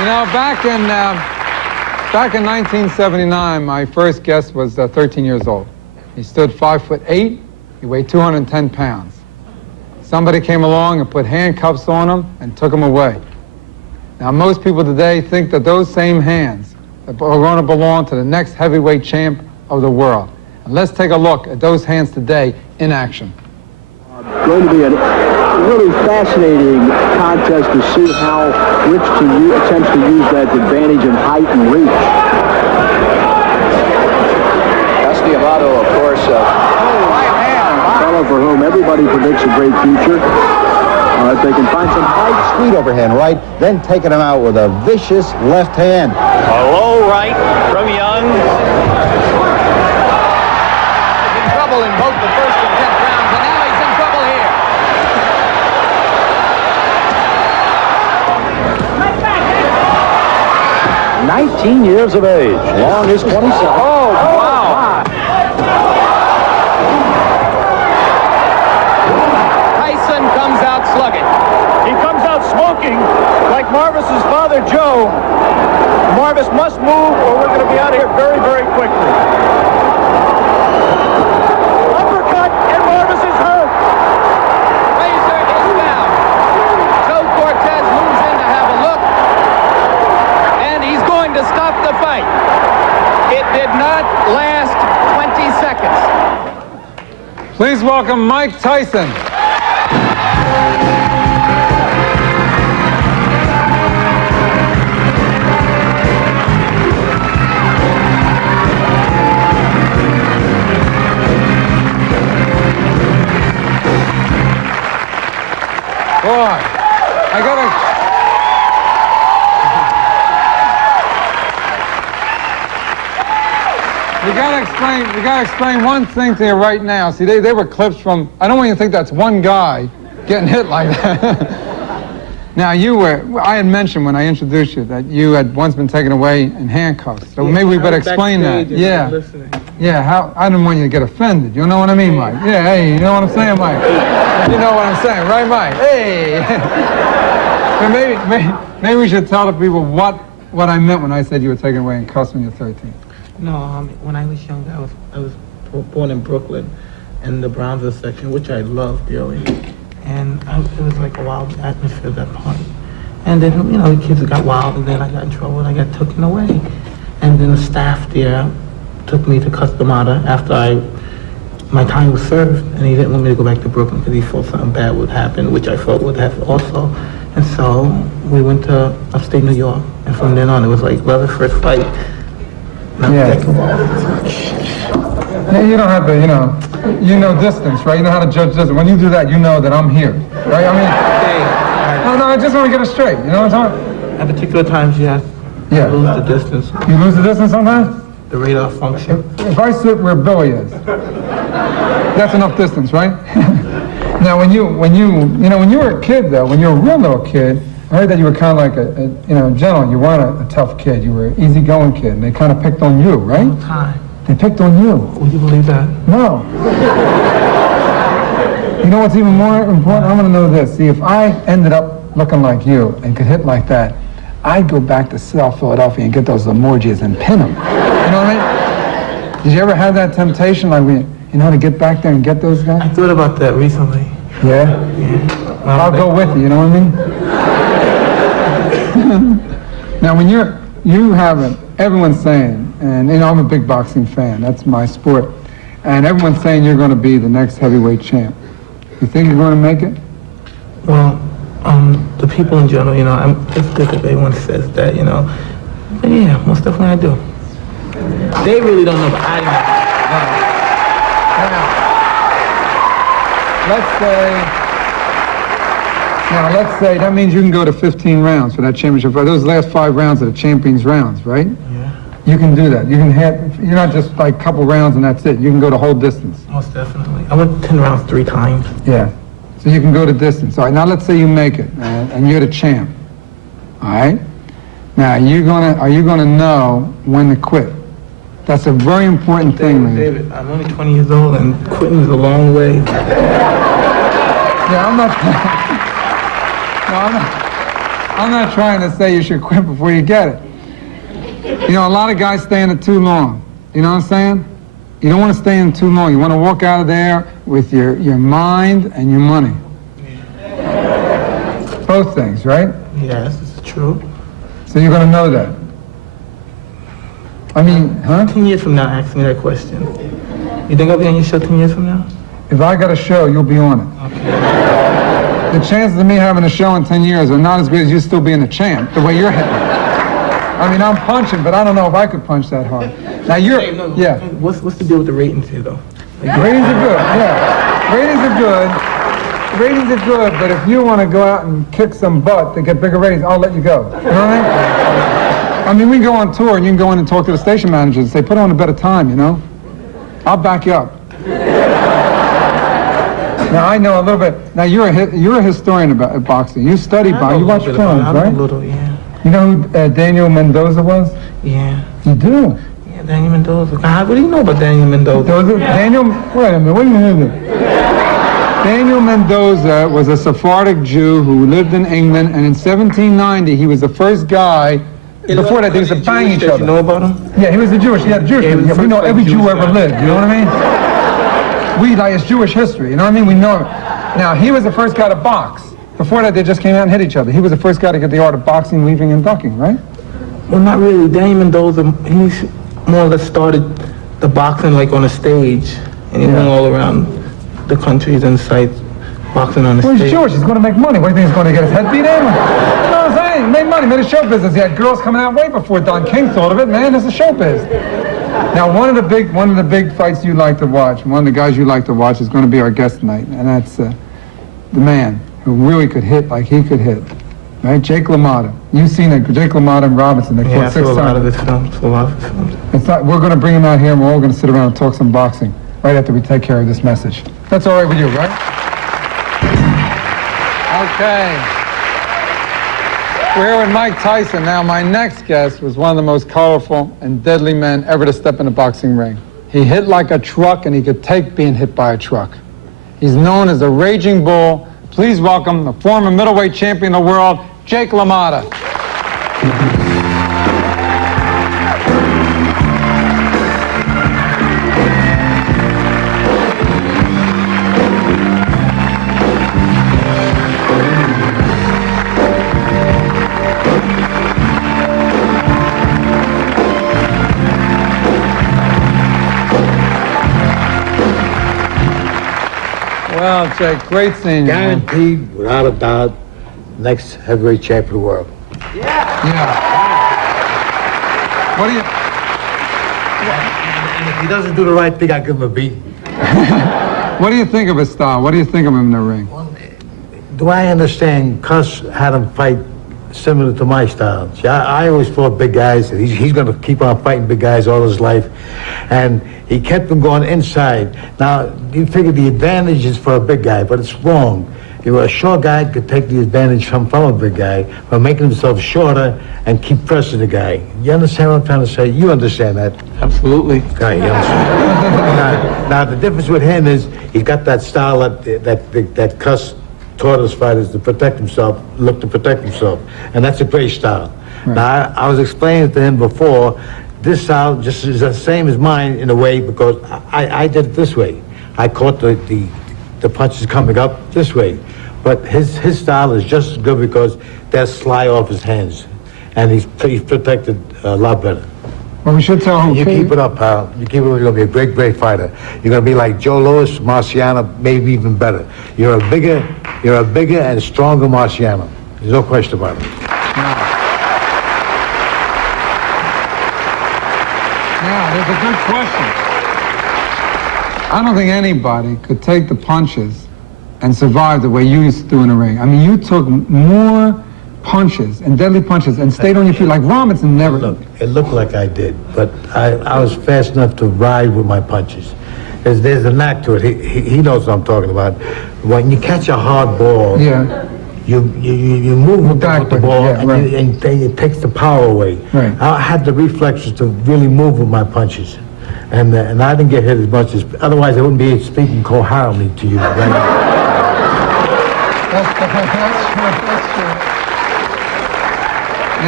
You know, back in 1979, my first guest was 13 years old. He stood 5'8". He weighed 210 pounds. Somebody came along and put handcuffs on him and took him away. Now, most people today think that those same hands are going to belong to the next heavyweight champ of the world. And let's take a look at those hands today in action. Going to be a really fascinating contest to see how Rich attempts to use that advantage in height and reach. That's Lamotta, of course. Right hand. A fellow for whom everybody predicts a great future. If they can find some height. Sweet overhand right, then taking him out with a vicious left hand. A low right from Young. He's in trouble in both the first and 10th rounds, and now he's in trouble here. 19 years of age. Long is 27. Oh, wow. Tyson comes out slugging. He comes out smoking like Marvis's father, Joe. Marvis must move or we're going to be out of here very, very quickly. Uppercut, and Marvis is hurt. Razor is down. Joe Cortez moves in to have a look, and he's going to stop the fight. It did not last 20 seconds. Please welcome Mike Tyson. Boy, we gotta explain one thing to you right now. See, they were clips from, I don't want you to think that's one guy getting hit like that. Now, I had mentioned when I introduced you that you had once been taken away in handcuffs. So maybe we better explain that. Yeah. Yeah, I didn't want you to get offended. You know what I mean, Mike? Yeah, hey, you know what I'm saying, Mike? You know what I'm saying, right, Mike? Hey! maybe we should tell the people what I meant when I said you were taken away in cuffs when you're 13. No, when I was younger, I was born in Brooklyn, in the Brownsville section, which I loved dearly. And it was like a wild atmosphere at that point. And then, you know, the kids got wild, and then I got in trouble, and I got taken away. And then the staff there took me to LaMatta after my time was served, and he didn't want me to go back to Brooklyn because he thought something bad would happen, which I felt would have also. And so we went to upstate New York, and from then on, it was like love at first fight. Yeah, you don't have to, you know distance, right? You know how to judge distance. When you do that, you know that I'm here, right? I mean, no, I just want to get it straight. You know what I'm talking? At particular times, you have to lose the distance. You lose the distance sometimes? The radar function. If I sit where Billy is, that's enough distance, right? Now, when you were a kid, though, when you were a real little kid, I heard that you were kind of like a general. You weren't a tough kid. You were an easygoing kid, and they kind of picked on you, right? All the time. They picked on you. Would you believe that? No. You know what's even more important? I want to know this. See, if I ended up looking like you and could hit like that, I'd go back to South Philadelphia and get those Lamorgias and pin them. You know what I mean? Did you ever have that temptation, like, to get back there and get those guys? I thought about that recently. Yeah? I'll go with you, you know what I mean? Now, when you have it, everyone's saying, and I'm a big boxing fan, that's my sport, and everyone's saying you're going to be the next heavyweight champ. You think you're going to make it? Well, the people in general, it's good if everyone says that, but yeah, most definitely I do. They really don't know, but I know. Now, let's say that means you can go to 15 rounds for that championship. Those last 5 rounds are the champions' rounds, right? Yeah. You can do that. You're not just like a couple rounds and that's it. You can go the whole distance. Most definitely. I went 10 rounds 3 times. Yeah. So you can go the distance. All right, now let's say you make it, and you're the champ. All right? Now, are you gonna know when to quit? That's a very important thing, David, I'm only 20 years old, and quitting is a long way. Yeah, I'm not... No, I'm not... I'm not trying to say you should quit before you get it. You know, a lot of guys stay in it too long. You know what I'm saying? You don't want to stay in it too long. You want to walk out of there with your mind and your money. Both things, right? Yes, it's true. So you're going to know that. I mean, huh? 10 years from now, ask me that question. You think I'll be on your show 10 years from now? If I got a show, you'll be on it. Okay. The chances of me having a show in 10 years are not as great as you still being a champ, the way you're hitting. I mean, I'm punching, but I don't know if I could punch that hard. Now yeah. What's the deal with the ratings here, though? Ratings are good, yeah. Ratings are good, but if you want to go out and kick some butt to get bigger ratings, I'll let you go. You know what I mean? I mean, we can go on tour and you can go in and talk to the station managers and say, put on a better time, you know? I'll back you up. Now, I know a little bit. Now, you're a historian about boxing. You study boxing. You watch films, right? A little, yeah. You know who Daniel Mendoza was? Yeah. You do? Yeah, Daniel Mendoza. What do you know about Daniel Mendoza? Wait a minute, what do you mean? Daniel Mendoza was a Sephardic Jew who lived in England, and in 1790, he was the first guy. Before that, they used to bang each other. You know about him? Yeah, he was a Jewish. Yeah, Jewish. Yeah, we know every Jew ever lived. You know what I mean? It's Jewish history. You know what I mean? We know. Now, he was the first guy to box. Before that, they just came out and hit each other. He was the first guy to get the art of boxing, weaving, and ducking, right? Well, not really. Daniel Mendoza, he more or less started the boxing like on a stage, and he went all around the countries and sites boxing on the stage. Well, he's Jewish. He's going to make money. What do you think he's going to get his head beat in? You know what I'm saying? He made money, made a show business. He had girls coming out way before Don King thought of it. Man, it's a show biz. Now, one of the big fights you like to watch, one of the guys you like to watch is going to be our guest tonight, and that's the man who really could hit like he could hit, right? Jake LaMatta. You've seen it, Jake LaMatta and Robinson. They fought 6 times. A lot of his films. We're going to bring him out here, and we're all going to sit around and talk some boxing right after we take care of this message. That's all right with you, right? Okay. We're here with Mike Tyson. Now, my next guest was one of the most colorful and deadly men ever to step in a boxing ring. He hit like a truck, and he could take being hit by a truck. He's known as the Raging Bull. Please welcome the former middleweight champion of the world, Jake LaMatta. Well, Jake, great seeing you. Guaranteed, without a doubt, next heavyweight champion of the world. Yeah. What do you... And if he doesn't do the right thing, I give him a beating. What do you think of his style? What do you think of him in the ring? Do I understand Cuss had him fight similar to my style? See, I always fought big guys. He's going to keep on fighting big guys all his life. And he kept them going inside. Now, you figure the advantage is for a big guy, but it's wrong. A short guy could take the advantage from a big guy by making himself shorter and keep pressing the guy. You understand what I'm trying to say? You understand that? Absolutely. Okay, you understand. Now, the difference with him is he's got that style that Cuss taught his fighters to protect himself, look to protect himself. And that's a great style. Right. Now, I was explaining to him before, this style just is the same as mine in a way because I did it this way. I caught the punches coming up this way. But his style is just as good because that's sly off his hands. And he's protected a lot better. Well, we should tell him. You keep it up, pal. You keep it up, you're going to be a great, great fighter. You're going to be like Joe Louis, Marciano, maybe even better. You're a bigger and stronger Marciano. There's no question about it. Yeah, there's a good question. I don't think anybody could take the punches and survive the way you used to do in the ring. I mean, you took more punches and deadly punches and stayed on your feet like Robinson never. Look, it looked like I did, but I was fast enough to ride with my punches. There's a knack to it. He knows what I'm talking about. When you catch a hard ball, you move with the ball, and it takes the power away. Right. I had the reflexes to really move with my punches. And I didn't get hit as much as, otherwise I wouldn't be speaking coherently to you, right? That's true.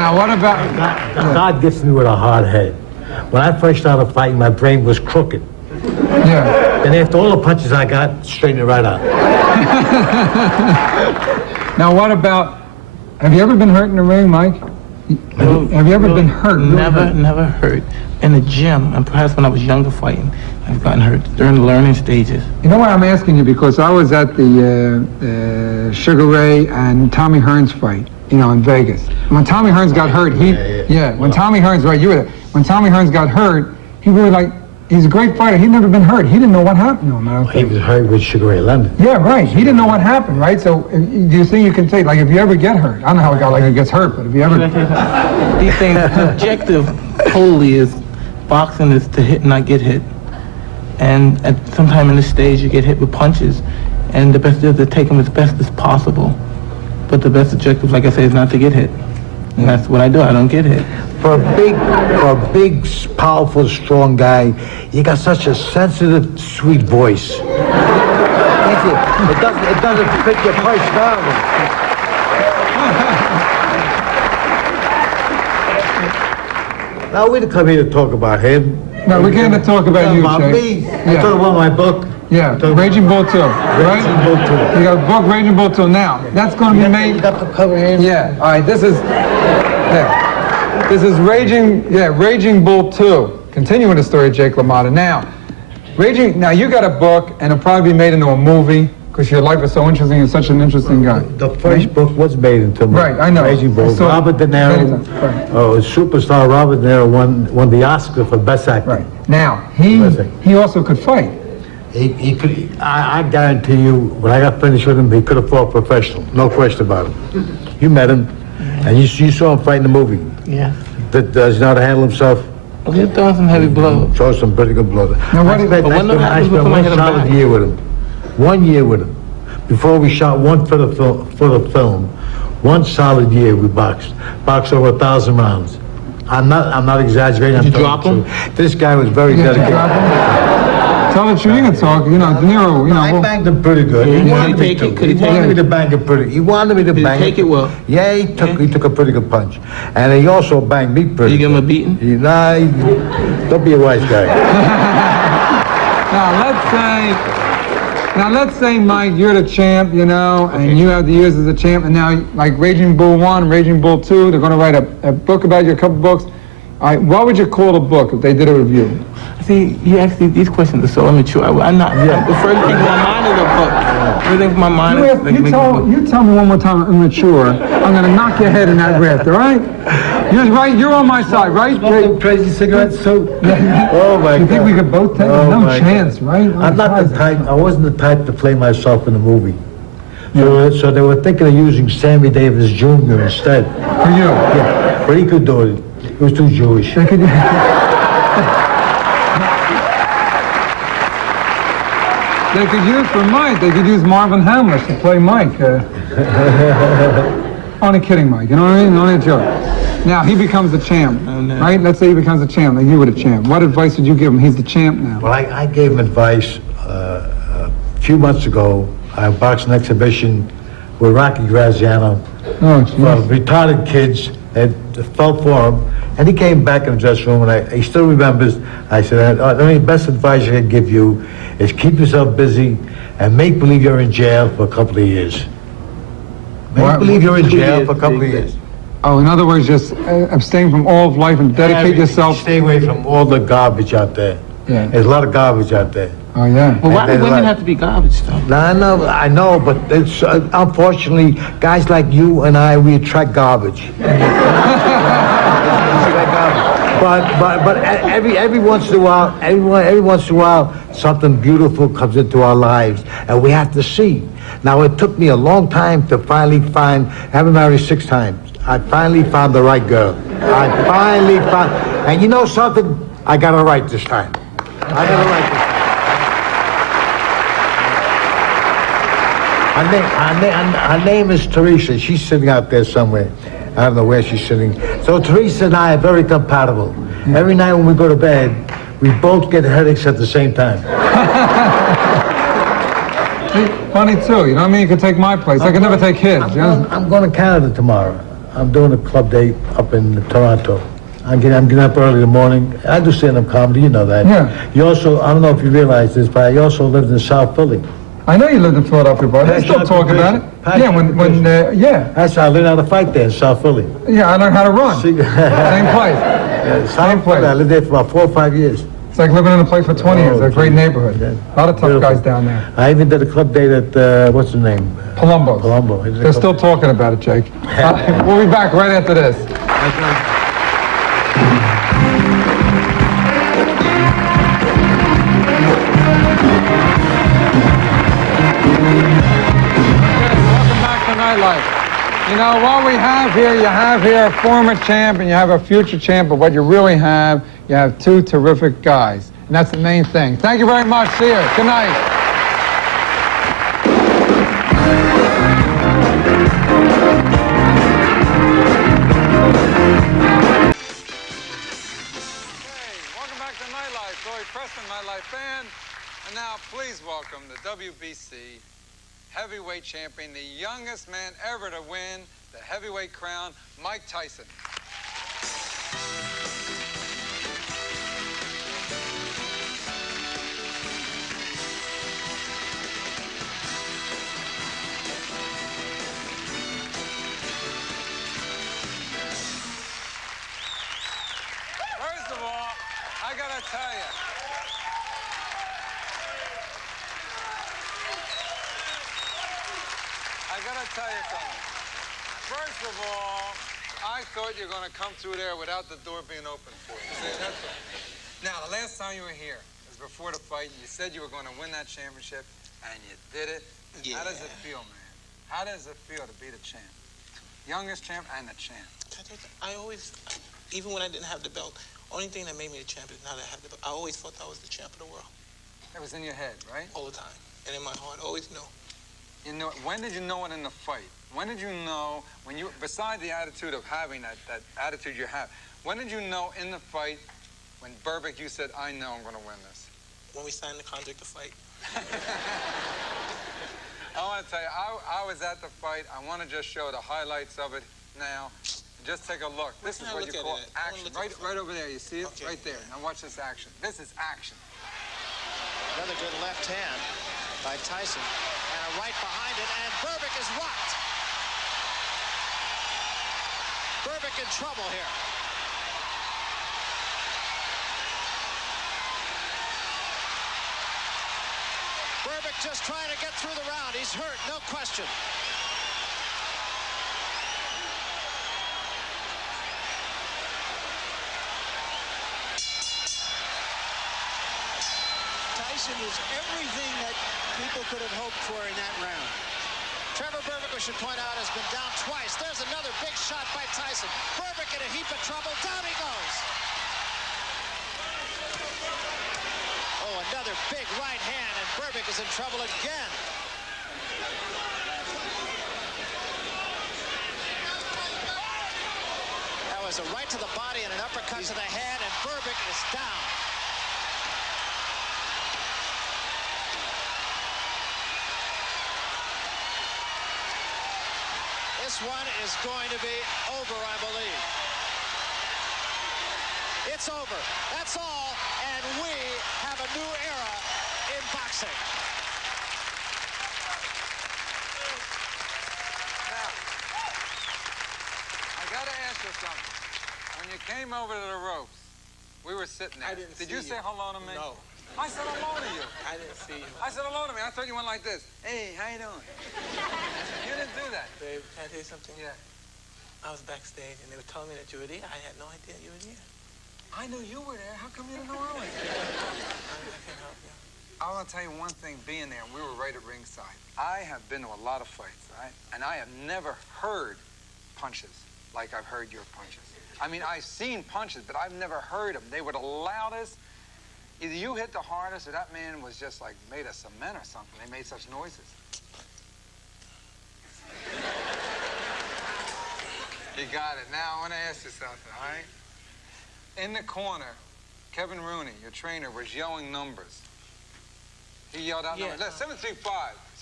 Now, what about... God gets me with a hard head. When I first started fighting, my brain was crooked. Yeah. And after all the punches I got, straightened it right out. Now, what about... Have you ever been hurt in the ring, Mike? Have you ever been hurt? Never hurt. In the gym, and perhaps when I was younger fighting, I've gotten hurt during the learning stages. You know why I'm asking you? Because I was at the Sugar Ray and Tommy Hearns fight, in Vegas. When Tommy Hearns got hurt, when Tommy Hearns, right, you were there. When Tommy Hearns got hurt, he really he's a great fighter. He'd never been hurt. He didn't know what happened to him. He was hurt with Sugar Ray Leonard. Yeah, right. He didn't know what happened, right? So do you think you can say, like, if you ever get hurt, I don't know how a guy like you gets hurt, but if you ever... These things, the objective totally is, boxing is to hit and not get hit. And at some time in this stage, you get hit with punches, and the best is to take them as best as possible. But the best objective, like I say, is not to get hit. And that's what I do. I don't get hit. For a big, powerful, strong guy, you got such a sensitive, sweet voice. It doesn't fit your personality. Now, we didn't come here to talk about him. No, we're going to talk about you, About Jay. me. I'm talking about my book. Yeah, Raging Bull 2, right? Raging Bull 2. You got a book, Raging Bull 2. Now, that's going to be made... You got the cover here? Yeah, all right, this is Raging Bull 2. Continuing the story of Jake LaMatta. Now, you got a book, and it'll probably be made into a movie, because your life is so interesting. You're such an interesting guy. The first book was made into a movie. Right, I know. Raging Bull. Robert De Niro, superstar Robert De Niro won the Oscar for Best Actor. Right. Now, he also could fight. He could. I guarantee you, when I got finished with him, he could have fought professional. No question about it. You met him, and you saw him fight in the movie. Yeah. Does he know how to handle himself? Well, he's throwing some heavy blows. Throw some pretty good blows. Now, I spent 1 solid year with him. 1 year with him. Before we shot one for the film, 1 solid year we boxed over 1,000 rounds. I'm not exaggerating. Did you drop him? This guy was very dedicated. Tell the truth, you can talk. De Niro, I banged him pretty good. He wanted me to. He wanted me to bang it pretty. He wanted me to bang it. Did he take it well? Yeah, he took a pretty good punch, and he also banged me pretty. Did you give him a beating? Don't be a wise guy. Now let's say, Mike, you're the champ, and you have the years as a champ, and now, like Raging Bull 1, Raging Bull 2, they're going to write a book about you, a couple books. All right, what would you call the book if they did a review? See, you ask these questions are so immature. I'm not. Yeah. The first thing in my mind is a book. Everything in my mind is like you tell me one more time I'm immature, I'm going to knock your head in that raft, all right? You're right, you're on my side, right? Smoking crazy cigarettes too? Oh my God. You think we could both take it? No chance, God. Right? I'm not the type, I wasn't the type to play myself in the movie. So they were thinking of using Sammy Davis Jr. instead. For you? Yeah, but he could do it. He was too Jewish. They could use for Mike. They could use Marvin Hamlish to play Mike. Only kidding, Mike. You know what I mean? Only a joke. Now he becomes the champ, right? Let's say he becomes the champ. Like you were the champ. What advice did you give him? He's the champ now. Well, I gave him advice a few months ago. I boxed an exhibition with Rocky Graziano for retarded kids that fell for him. And he came back in the dressing room, and he still remembers. I said, the only best advice I can give you is keep yourself busy and make believe you're in jail for a couple of years. Make believe you're in jail for a couple of years. Oh, in other words, just abstain from all of life and dedicate yourself. Stay away from all the garbage out there. Yeah. There's a lot of garbage out there. Oh, yeah. Well, why do women have to be garbage, though? I know, but it's, unfortunately, guys like you and I, we attract garbage. But every once in a while, something beautiful comes into our lives, and we have to see. Now, it took me a long time to finally find. I haven't married 6 times. I finally found the right girl. And you know something? I got it right this time. Her name is Teresa. She's sitting out there somewhere. I don't know where she's sitting. So Teresa and I are very compatible. Every night when we go to bed, we both get headaches at the same time. Funny too, you know what I mean? You could take my place. I could never take his. I'm going to Canada tomorrow. I'm doing a club day up in Toronto. I'm getting up early in the morning. I do stand-up comedy, you know that. Yeah. You also, I don't know if you realize this, but I also lived in South Philly. I know you lived in Philadelphia, but they still talk about it. Yeah, yeah. That's how I learned how to fight there in South Philly. Yeah, I learned how to run. See? Same place. Yeah, Same South place. Philly. I lived there for about 4 or 5 years. It's like living in a place for 20 years. It's a great neighborhood. Yeah. A lot of tough Beautiful. guys down there. I even did a club date at, what's the name? Palumbo's. Palumbo. They're still talking about it, Jake. We'll be back right after this. Welcome back to Nightlife. You know, what we have here, you have here a former champ and you have a future champ, but what you really have, you have two terrific guys. And that's the main thing. Thank you very much. See you. Good night. Fan, and now please welcome the WBC heavyweight champion, the youngest man ever to win the heavyweight crown, Mike Tyson. First of all, I gotta tell you, I gotta tell you something. First of all, I thought you were gonna come through there without the door being open for you. See, that's all. Now, the last time you were here was before the fight. You said you were gonna win that championship, and you did it. Yeah. How does it feel, man? How does it feel to be the champ? Youngest champ and the champ. I always, even when I didn't have the belt, only thing that made me the champ is now that I have the belt. I always thought I was the champ of the world. It was in your head, right? All the time. And in my heart, always knew. You know, when did you know it in the fight? When did you know, when you, beside the attitude of having that attitude you have, when did you know in the fight, when Berbick, you said, I know I'm going to win this? When we signed the contract to fight. I want to tell you, I was at the fight. I want to just show the highlights of it now. Just take a look. This is what you call action. Right over there. You see it? Okay. Right there. Now watch this action. This is action. Another good left hand by Tyson. And a right behind it, and Berbick is rocked. Berbick in trouble here. Berbick just trying to get through the round. He's hurt, no question. Tyson is everything that people could have hoped for in that round. Trevor Berbick, we should point out, has been down twice. There's another big shot by Tyson. Berbick in a heap of trouble. Down he goes. Oh, another big right hand, and Berbick is in trouble again. That was a right to the body and an uppercut to the head, and Berbick is down. This one is going to be over, I believe. It's over. That's all, and we have a new era in boxing. Now, I got to ask you something. When you came over to the ropes, we were sitting there. Did you say hello to me? No. I said hello to you. I didn't see you. I said hello to me. I thought you went like this. Hey, how you doing? You didn't do that. Babe, can I tell you something? Yeah. I was backstage, and they were telling me that you were there. I had no idea you were there. I knew you were there. How come you didn't know I was there? I can't help you. I want to tell you one thing, being there, we were right at ringside. I have been to a lot of fights, right? And I have never heard punches like I've heard your punches. I mean, I've seen punches, but I've never heard them. They were the loudest. Either you hit the hardest, or that man was just like made of cement or something. They made such noises. You got it. Now, I want to ask you something, all right? In the corner, Kevin Rooney, your trainer, was yelling numbers. He yelled out numbers. 735,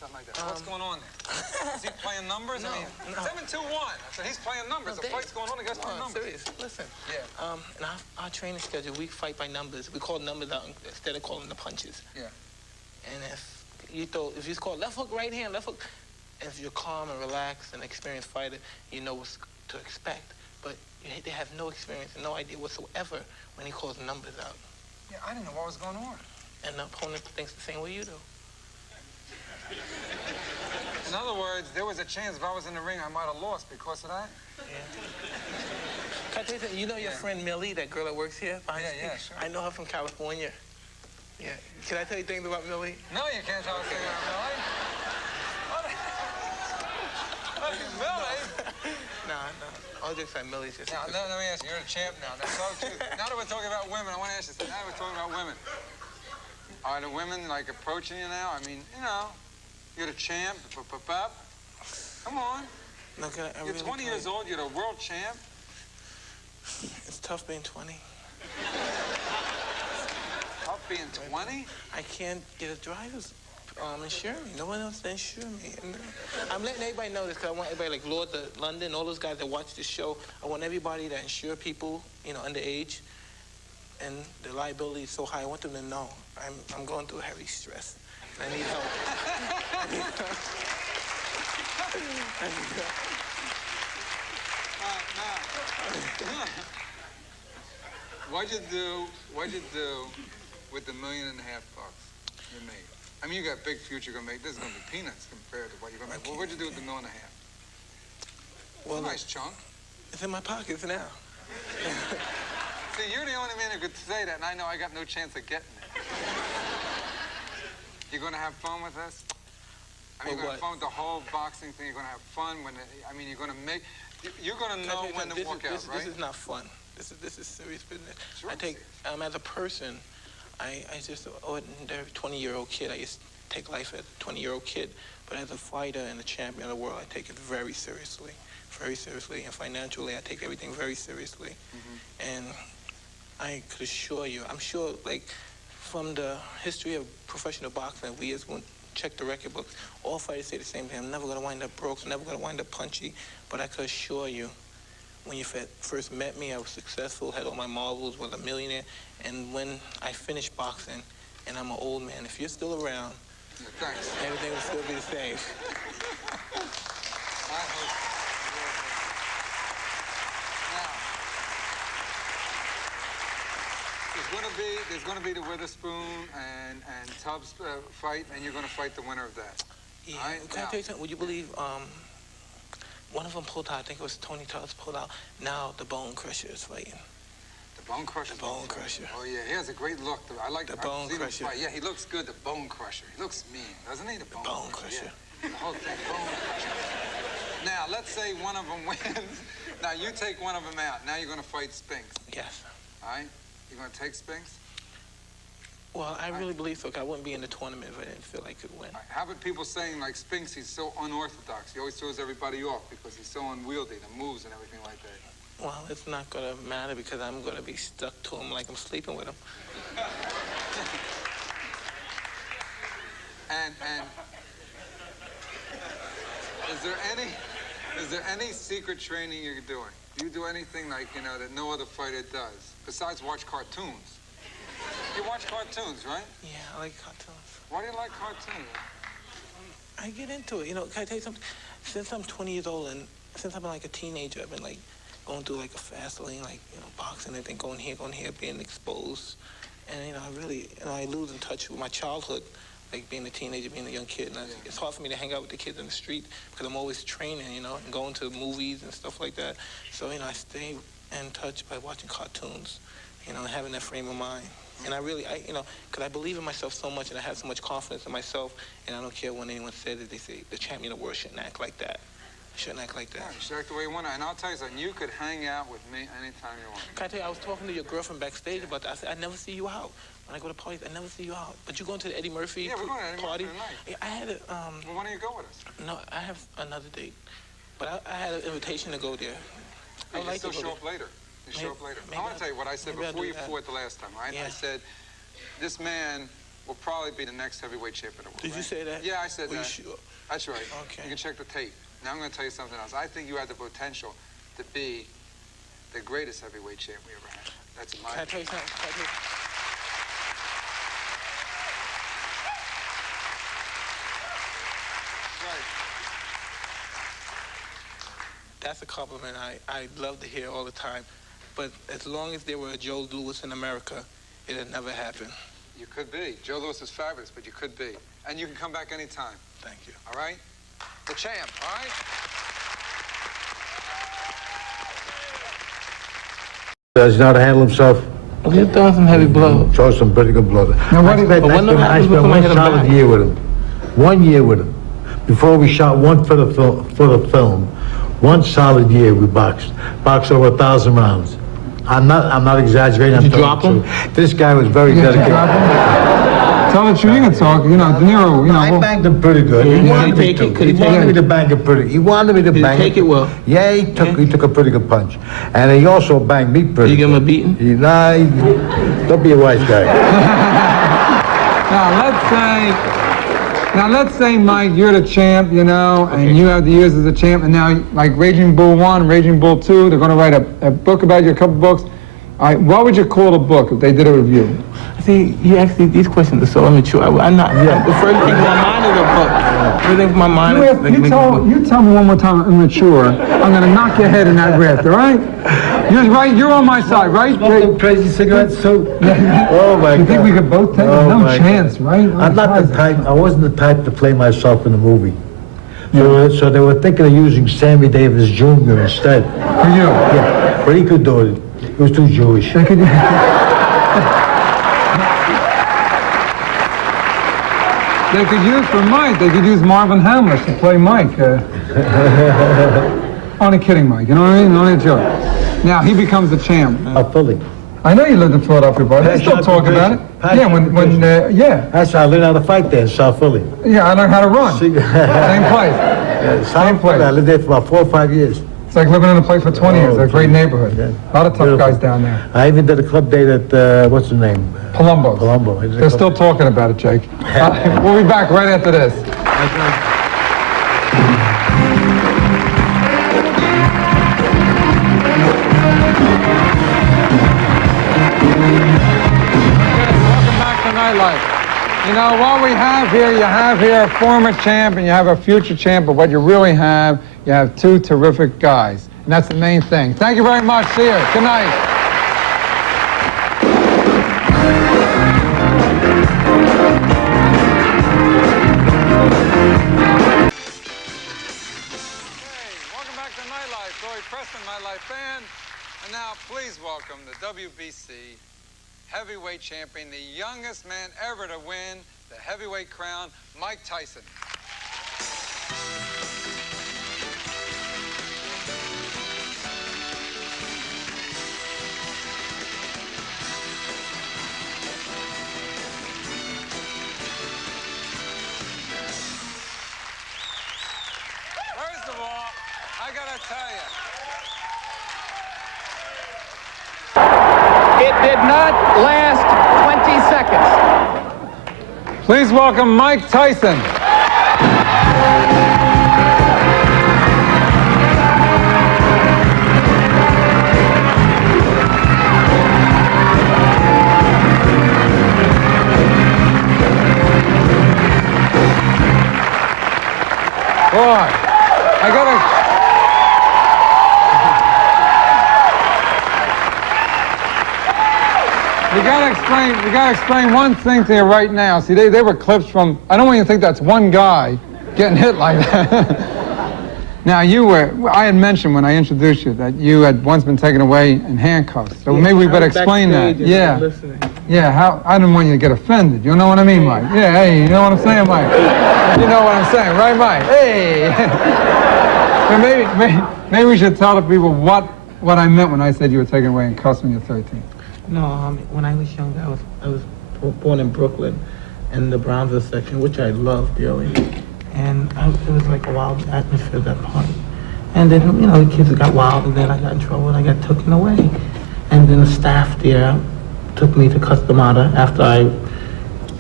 something like that. What's going on there? Is he playing numbers? No, I mean, no. 7-2-1. I said, he's playing numbers. The fight's going on against my numbers. Serious. Listen. Yeah. In our training schedule, we fight by numbers. We call numbers out instead of calling the punches. Yeah. And if you call left hook, right hand, left hook, if you're calm and relaxed and experienced fighter, you know what to expect. But they have no experience and no idea whatsoever when he calls numbers out. Yeah, I didn't know what was going on. And the opponent thinks the same way you do. In other words, there was a chance if I was in the ring, I might have lost because of that. Yeah. Can I tell you something? You know your friend Millie, that girl that works here behind the Yeah, scenes? sure. I know her from California. Yeah. Can I tell you things about Millie? No, you can't tell us anything about Millie. Millie? No. All jokes aside, Millie's just... Now, let me ask you, you're a champ now. Now that we're talking about women, I want to ask you something. Now that we're talking about women. Are the women, like, approaching you now? I mean, you know, you're the champ. Come on. Look, You're 20 years old. You're the world champ. It's tough being 20. Tough being 20? I can't get a driver's insure me. No one else to insure me. And, I'm letting everybody know this because I want everybody like Lord the London, all those guys that watch this show. I want everybody that insure people, you know, underage, and the liability is so high. I want them to know I'm going through heavy stress. And I need help. I need help. What'd you do with the $1.5 million you made? I mean, you got big future gonna make. This is gonna be peanuts compared to what you're gonna make. Well, what'd you do with the $1.5 million? Well, a nice chunk. It's in my pockets now. See, you're the only man who could say that, and I know I got no chance of getting it. You're gonna have fun with this? I mean, you're gonna have fun with the whole boxing thing. You're gonna have fun when you're gonna make. You're gonna know when to walk out, right? This is not fun. This is serious business. Sure, as a person, I just an ordinary 20-year-old kid. I used to take life as a 20-year-old kid, but as a fighter and a champion of the world, I take it very seriously, and financially, I take everything very seriously. Mm-hmm. And I could assure you, I'm sure, like, from the history of professional boxing, we just went check the record books. All fighters say the same thing. I'm never going to wind up broke. I'm never going to wind up punchy. But I could assure you, when you first met me, I was successful, had all my marbles, was a millionaire. And when I finished boxing, and I'm an old man, if you're still around, thanks. Everything will still be the same. There's going to be the Witherspoon and Tubbs fight, and you're going to fight the winner of that. Yeah. Right? Can I tell you something? Would you believe one of them pulled out? I think it was Tony Tubbs pulled out. Now the Bone Crusher is fighting. The Bone Crusher. The Bone Crusher. Oh yeah, he has a great look. I like the Bone Crusher. Yeah, he looks good. The Bone Crusher. He looks mean, doesn't he? The Bone Crusher. Yeah. The whole thing, Bone Crusher. Now let's say one of them wins. Now you take one of them out. Now you're going to fight Spinks. Yes. All right. You're going to take Spinks? Well, I really believe so. I wouldn't be in the tournament if I didn't feel I could win. How about people saying, like, Spinks, he's so unorthodox. He always throws everybody off because he's so unwieldy, the moves and everything like that. Well, it's not going to matter because I'm going to be stuck to him like I'm sleeping with him. And is there any secret training you're doing? Do you do anything like, you know, that no other fighter does besides watch cartoons? You watch cartoons, right? Yeah, I like cartoons. Why do you like cartoons? I get into it. You know, can I tell you something? Since I'm 20 years old and since I've been like a teenager, I've been like going through like a fast lane, like, you know, boxing and then going here, being exposed. And, you know, I lose in touch with my childhood, like being a teenager, being a young kid. And it's hard for me to hang out with the kids in the street because I'm always training, you know, and going to movies and stuff like that. So, you know, I stay in touch by watching cartoons, you know, and having that frame of mind. And you know, because I believe in myself so much and I have so much confidence in myself, and I don't care when anyone says it, they say the champion of the world shouldn't act like that. Shouldn't act like that. Yeah, you should act the way you want to. And I'll tell you something, you could hang out with me anytime you want. Can I tell you, I was talking to your girlfriend backstage about that. I said, I never see you out. When I go to parties, I never see you out. But you going to the Eddie Murphy party? Yeah, we're going to Eddie Murphy tonight. Yeah, I had a... Well, why don't you go with us? No, I have another date. But I had an invitation to go there. Hey, you still show up later. You show up later. I want to tell you what I said before you fought the last time, right? Yeah. I said, this man will probably be the next heavyweight champion of the world. Did you say that? Yeah, I said that. You sure? That's right. Okay. You can check the tape. Now I'm going to tell you something else. I think you have the potential to be the greatest heavyweight champ we ever had. That's my Can I tell you something? Can I tell you- right. That's a compliment I love to hear all the time. But as long as there were a Joe Louis in America, it'll never happen. You could be. Joe Louis is fabulous, but you could be. And you can come back anytime. Thank you. All right? The champ, all right? Does he know how to handle himself? He throwing some heavy blows. Throw some pretty good blows. Now, what do you- But when I happens spent when one I hit him solid back? year with him. 1 year with him. Before we shot one for the film, 1 solid year we boxed over 1,000 rounds. I'm not exaggerating. Did I'm you drop telling him? the truth. This guy was very You dedicated. Tell the truth. You can talk. You know, De Niro, you know. I banged him pretty good. Yeah, He did wanted he me take to. it? Could He he take wanted it? me to bang it pretty. He wanted me to Did he bang take it well? Yeah, he took a pretty good punch, and he also banged me pretty. You give him a good. beating? Don't be a wise guy. Now let's say, Mike, you're the champ, you know, and you have the years as a champ, and now, like Raging Bull 1, Raging Bull 2, they're going to write a book about you, a couple books. All right, what would you call the book if they did a review? See, you ask these questions are so immature. I'm not. Yeah. The first thing in my mind is a book. The first thing in my mind is like, make a book. You tell me one more time I'm immature, I'm going to knock your head in that raft, all right? You're right, you're on my side, right? Smoking crazy cigarettes too. Oh my God! You think we could both take it? Oh, No my chance, God. right? I'm not the type. I wasn't the type to play myself in the movie. So they were thinking of using Sammy Davis Jr. instead. For you? Yeah, but he could do it. He was too Jewish. They could, they could use for Mike. They could use Marvin Hamlish to play Mike. Only kidding, Mike. You know what I mean? Only a joke. Now he becomes the champ. Philly. I know you lived in Philadelphia, but they still talk about it. Yeah, yeah, That's how I learned how to fight there in South Philly. yeah. I learned how to run. See- Same place. South Philly. I lived there for about 4 or 5 years. It's like living in a place for 20 years. It's a great neighborhood. Yeah. A lot of tough Beautiful. guys down there. I even did a club date at what's the name? Palumbo's. Palumbo. I did a They're club still date. talking about it, Jake. We'll be back right after this. Welcome back to Nightlife. You know, what we have here, you have here a former champ and you have a future champ, but what you really have, you have 2 terrific guys. And that's the main thing. Thank you very much. See you. Good night. Welcome back to Nightlife. Roy Preston, Nightlife fan. And now, please welcome the WBC heavyweight champion, the youngest man ever to win the heavyweight crown, Mike Tyson. First of all, I gotta tell you, It did not last 20 seconds. please welcome Mike Tyson. Boy, I gotta. We gotta explain one thing to you right now. See, they were clips from, I don't want you to think that's one guy getting hit like that. Now, I had mentioned when I introduced you that you had once been taken away in handcuffs. So maybe we better explain that. Yeah. Yeah, I didn't want you to get offended. You know what I mean, Mike? Yeah, hey, you know what I'm saying, Mike? You know what I'm saying, right, Mike? Hey! So maybe we should tell the people what I meant when I said you were taken away in cuffs when you're 13. No, when I was younger, I was born in Brooklyn, in the Brownsville section, which I love dearly. And it was like a wild atmosphere at that point. And then, you know, the kids got wild, and then I got in trouble, and I got taken away. And then the staff there took me to LaMatta after I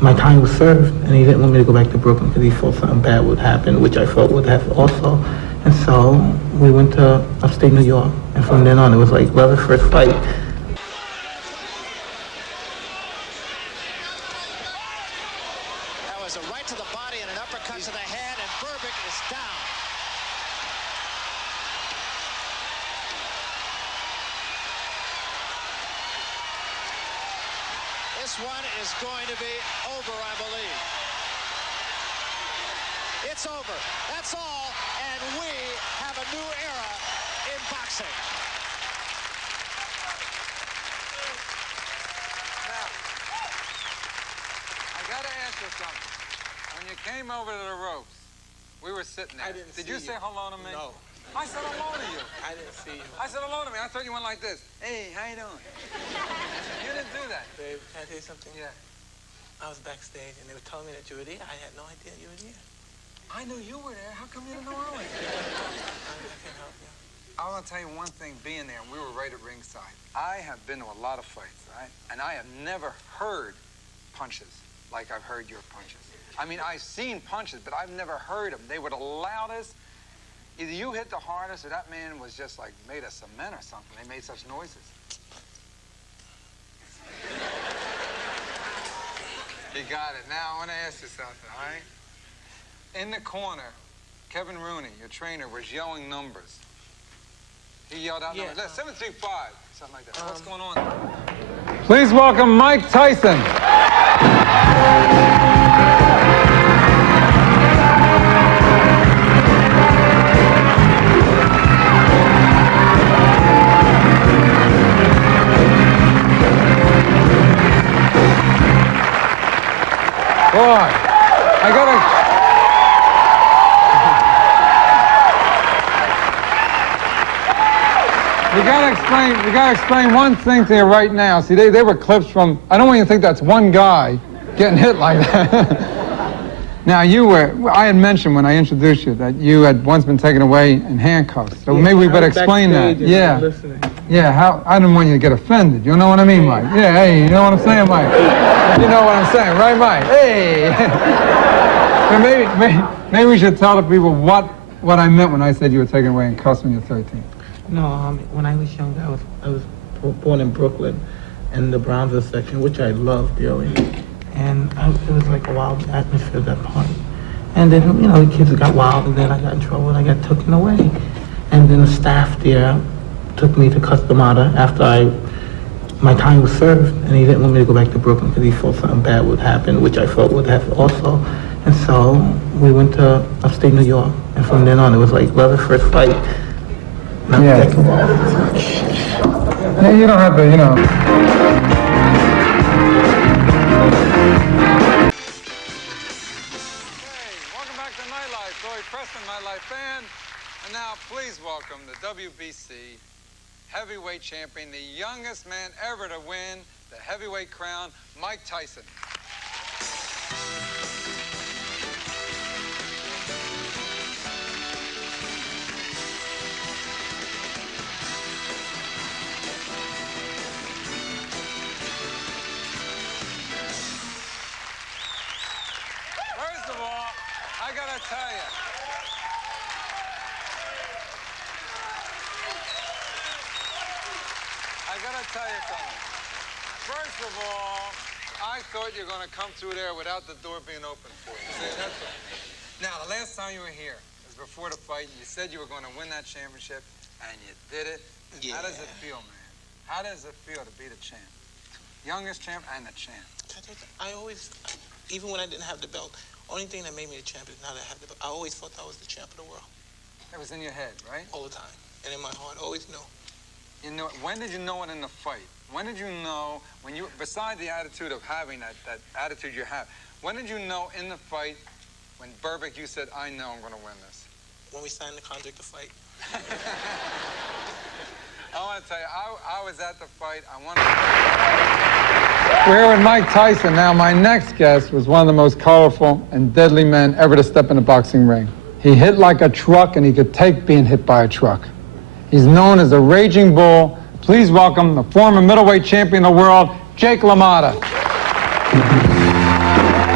my time was served, and he didn't want me to go back to Brooklyn because he thought something bad would happen, which I felt would have also. And so we went to upstate New York, and from then on it was like love at first fight. That was a right to the body and an uppercut to the head, and Berbick is down. This one is going to be over, I believe. It's over. That's all, and we have a new era in boxing. Now, I gotta ask you something. When you came over to the ropes, we were sitting there. Did you say hello to me? No. I said hello to you. I didn't see you. I said hello to me. I thought you went like this. Hey, how you doing? You didn't do that. Babe, can I tell you something? Yeah. I was backstage, and they were telling me that you were there. I had no idea you were there. I knew you were there. How come you didn't know I was there? I can help you. I want to tell you one thing, being there, we were right at ringside. I have been to a lot of fights, right? And I have never heard punches like I've heard your punches. I mean, I've seen punches, but I've never heard them. They were the loudest. Either you hit the hardest, or that man was just like made of cement or something. They made such noises. You got it. Now, I want to ask you something, all right? In the corner, Kevin Rooney, your trainer, was yelling numbers. He yelled out numbers. 735, something like that. What's going on? Please welcome Mike Tyson. Boy, I gotta... We gotta explain one thing to you right now. See, they were clips from, I don't want you to think that's one guy getting hit like that. Now, I had mentioned when I introduced you that you had once been taken away in handcuffs. So maybe we better explain that. Yeah. Yeah, I didn't want you to get offended. You know what I mean, Mike? Yeah, hey, you know what I'm saying, Mike? You know what I'm saying, right, Mike? Hey! So maybe we should tell the people what I meant when I said you were taken away in cuffs when you're 13. No, when I was younger, I was born in Brooklyn, in the Brownsville section, which I loved dearly. And it was like a wild atmosphere at that point. And then, the kids got wild, and then I got in trouble, and I got taken away. And then the staff there took me to LaMatta after my time was served, and he didn't want me to go back to Brooklyn because he thought something bad would happen, which I felt would have also. And so we went to upstate New York, and from then on it was like love at first fight. Yeah. You don't have to, Hey, welcome back to Nightlife. Billy Preston, Nightlife fan. And now please welcome the WBC heavyweight champion, the youngest man ever to win the heavyweight crown, Mike Tyson. I gotta tell you. Something. First of all, I thought you were going to come through there without the door being open for you. See, that's all. Now, the last time you were here was before the fight. You said you were going to win that championship, and you did it. Yeah. How does it feel, man? How does it feel to be the champ? Youngest champ and the champ. I always, even when I didn't have the belt, only thing that made me the champ is now that I have the belt. I always thought I was the champ of the world. It was in your head, right? All the time. And in my heart, always knew. You know, when did you know it in the fight? When did you know, when you, beside the attitude of having that attitude you have, when did you know in the fight, when Berbick, you said, I know I'm going to win this? When we signed the contract to fight. I want to tell you, I was at the fight. We're here with Mike Tyson. Now, my next guest was one of the most colorful and deadly men ever to step in a boxing ring. He hit like a truck, and he could take being hit by a truck. He's known as the Raging Bull. Please welcome the former middleweight champion of the world, LaMatta.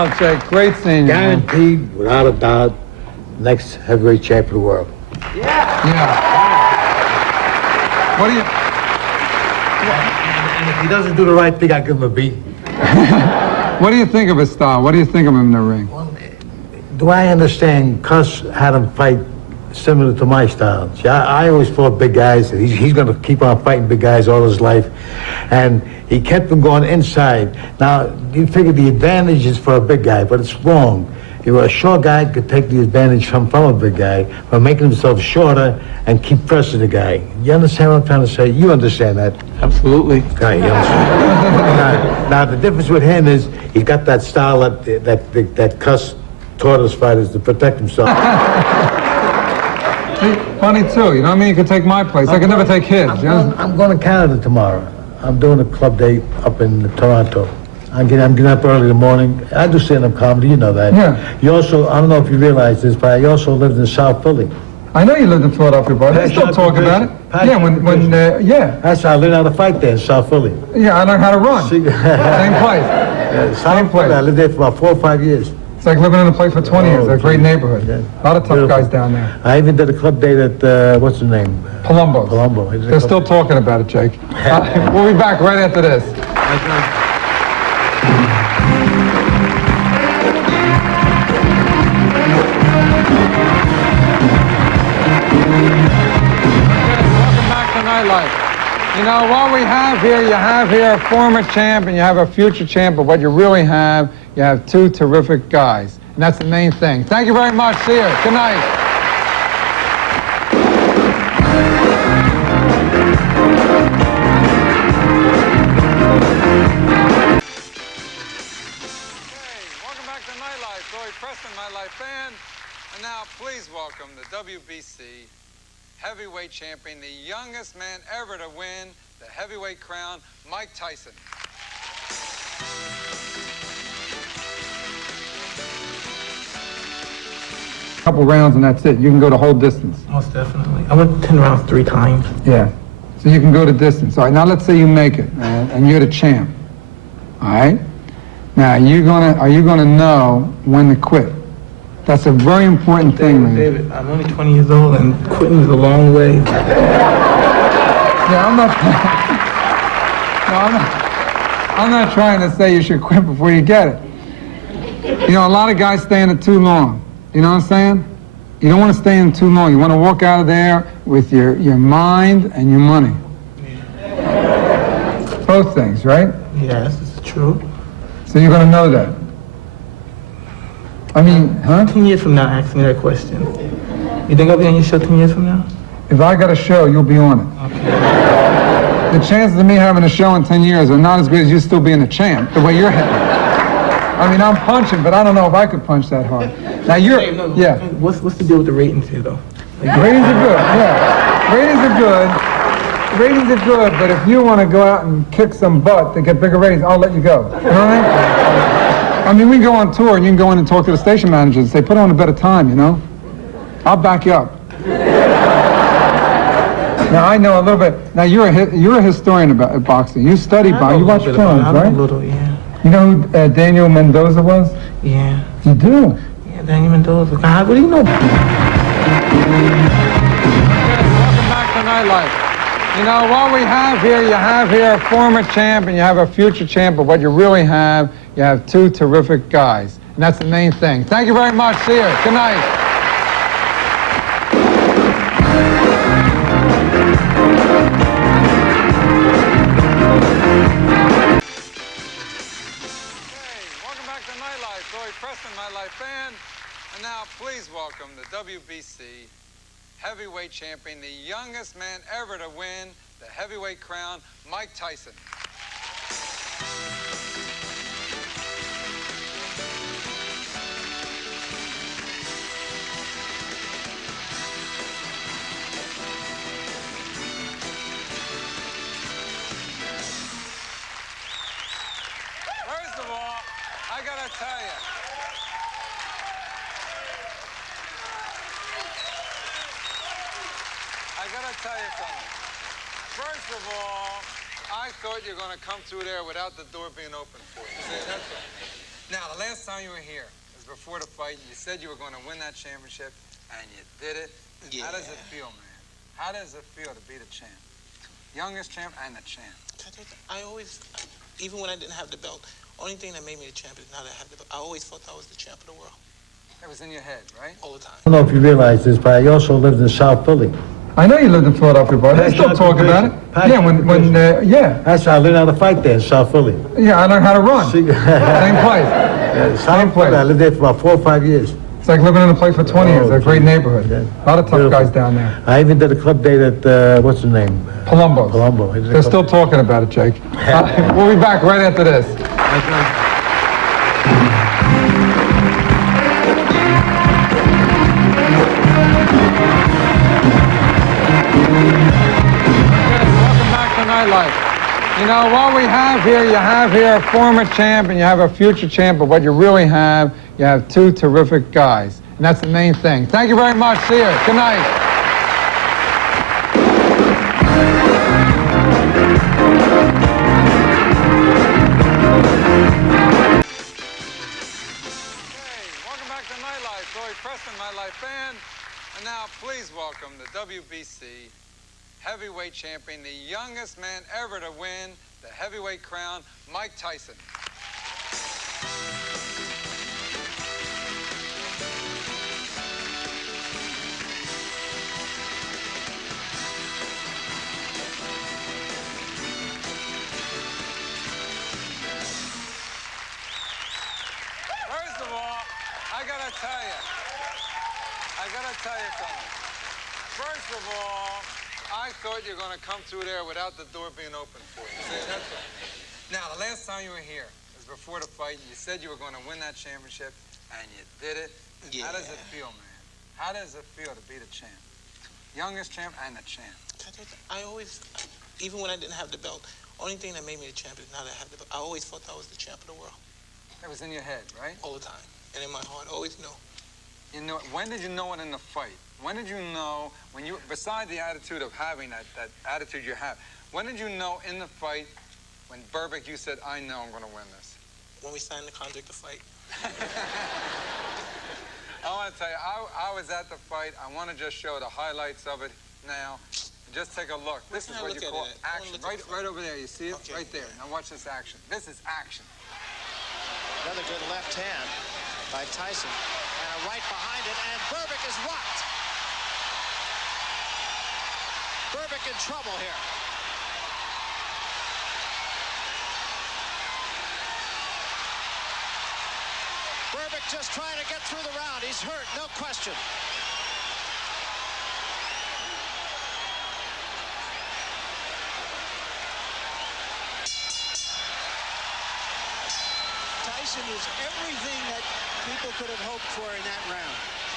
Well, Jake, great seeing you. Man. Guaranteed, without a doubt, next heavyweight champion of the world. Yeah. What do you... And if he doesn't do the right thing, I give him a B. What do you think of his style? What do you think of him in the ring? Do I understand Cuss had him fight similar to my style? See, I always fought big guys. He's going to keep on fighting big guys all his life. And he kept them going inside. Now, you figure the advantage is for a big guy, but it's wrong. A short guy could take the advantage from a big guy by making himself shorter and keep pressing the guy. You understand what I'm trying to say? You understand that? Absolutely. Okay, you understand. Now, the difference with him is he's got that style that Cuss taught his fighters to protect himself. Funny too, you know what I mean? You could take my place. I could never take his. I'm going to Canada tomorrow. I'm doing a club day up in Toronto. I'm getting up early in the morning. I do stand-up comedy, you know that. Yeah. You also, I don't know if you realize this, but I also lived in South Philly. I know you lived in Philadelphia, but they still talk about it. Yeah, yeah. That's how I learned how to fight there in South Philly. Yeah, I learned how to run. Same place. Same place. I lived there for about 4 or 5 years. It's like living in a place for 20 years. It's a great neighborhood. Yeah. A lot of tough guys down there. I even did a club date at, what's the name? Palumbo's. Palumbo. They're still talking about it, Jake. We'll be back right after this. You know, what we have here, you have here a former champ and you have a future champ, but what you really have, you have two terrific guys. And that's the main thing. Thank you very much. See you. Good night. Welcome back to Nightlife. Joey Preston, Nightlife Band. And now, please welcome the WBC heavyweight champion, the youngest man ever to win the heavyweight crown, Mike Tyson. A couple rounds and that's it. You can go the whole distance. Most definitely. I went 10 rounds 3 times. Yeah. So you can go the distance. All right, now let's say you make it, and you're the champ. All right? Now, are you gonna know when to quit? That's a very important thing, man. David, I'm only 20 years old and quitting is a long way. Yeah, I'm not trying to say you should quit before you get it. You know, a lot of guys stay in it too long. You know what I'm saying? You don't want to stay in it too long. You want to walk out of there with your mind and your money. Both things, right? Yes, it's true. So you're going to know that. I mean, huh? 10 years from now, ask me that question. You think I'll be on your show 10 years from now? If I got a show, you'll be on it. Okay. The chances of me having a show in 10 years are not as good as you still being a champ, the way you're hitting. I mean, I'm punching, but I don't know if I could punch that hard. Now you're, yeah. What's the deal with the ratings here, though? Like, ratings are good, yeah. Ratings are good. Ratings are good, but if you want to go out and kick some butt to get bigger ratings, I'll let you go. You know what I mean? I mean, we can go on tour and you can go in and talk to the station managers and say, put on a better time, you know? I'll back you up. Now, I know a little bit. Now, you're a historian about boxing. You study boxing. You watch films, right? A little, yeah. You know who Daniel Mendoza was? Yeah. You do? Yeah, Daniel Mendoza. What do you know? Welcome back to Nightlife. You know, what we have here, you have here a former champ and you have a future champ, but what you really have, you have two terrific guys. And that's the main thing. Thank you very much. See you. Good night. Welcome back to Nightlife. Joey Preston, Nightlife Band. And now, please welcome the WBC heavyweight champion, the youngest man ever to win the heavyweight crown, Mike Tyson. First of all, I gotta tell you, something. First of all, I thought you were going to come through there without the door being open for you. See, that's all. Now, the last time you were here was before the fight. You said you were going to win that championship, and you did it. Yeah. How does it feel, man? How does it feel to be the champ? Youngest champ and the champ. I always, even when I didn't have the belt, only thing that made me the champ is now that I have the belt. I always thought I was the champ of the world. It was in your head, right? All the time. I don't know if you realize this, but I also lived in South Philly. I know you lived in Philadelphia, bro. They still talk about it. Yeah, yeah. That's how I learned how to fight there in South Philly. Yeah, I learned how to run. See? Same place. Yeah, Same South place. Philly. I lived there for about 4 or 5 years. It's like living in a place for 20 years. It's a great neighborhood. Yeah. A lot of tough Beautiful. guys down there. I even did a club date at, what's the name? Palumbo's. Palumbo. They're still talking about it, Jake. We'll be back right after this. Nightlife. You know, what we have here, you have here a former champ and you have a future champ, but what you really have, you have two terrific guys. And that's the main thing. Thank you very much. See you. Good night. Hey, welcome back to Nightlife. Joey Preston, Nightlife Band. And now, please welcome the WBC heavyweight champion, the youngest man ever to win the heavyweight crown, Mike Tyson. First of all, I gotta tell you something. First of all, I thought you were going to come through there without the door being open for you. See, that's all. Now, the last time you were here was before the fight. You said you were going to win that championship, and you did it. Yeah. How does it feel, man? How does it feel to be the champ? Youngest champ and the champ. I always, even when I didn't have the belt, only thing that made me the champ is now that I have the belt. I always thought I was the champ of the world. It was in your head, right? All the time. And in my heart, always knew. You know, when did you know it in the fight? When did you know, when you, beside the attitude of having that attitude you have, when did you know in the fight, when Berbick, you said, I know I'm going to win this? When we signed the contract to fight. I want to tell you, I was at the fight. I want to just show the highlights of it now. Just take a look. This is what you call action. Right over there. You see it? Okay. Right there. Now watch this action. This is action. Another good left hand by Tyson. And a right behind it, and Berbick is rocked. Berbick in trouble here. Berbick just trying to get through the round. He's hurt, no question. Tyson is everything that people could have hoped for in that round.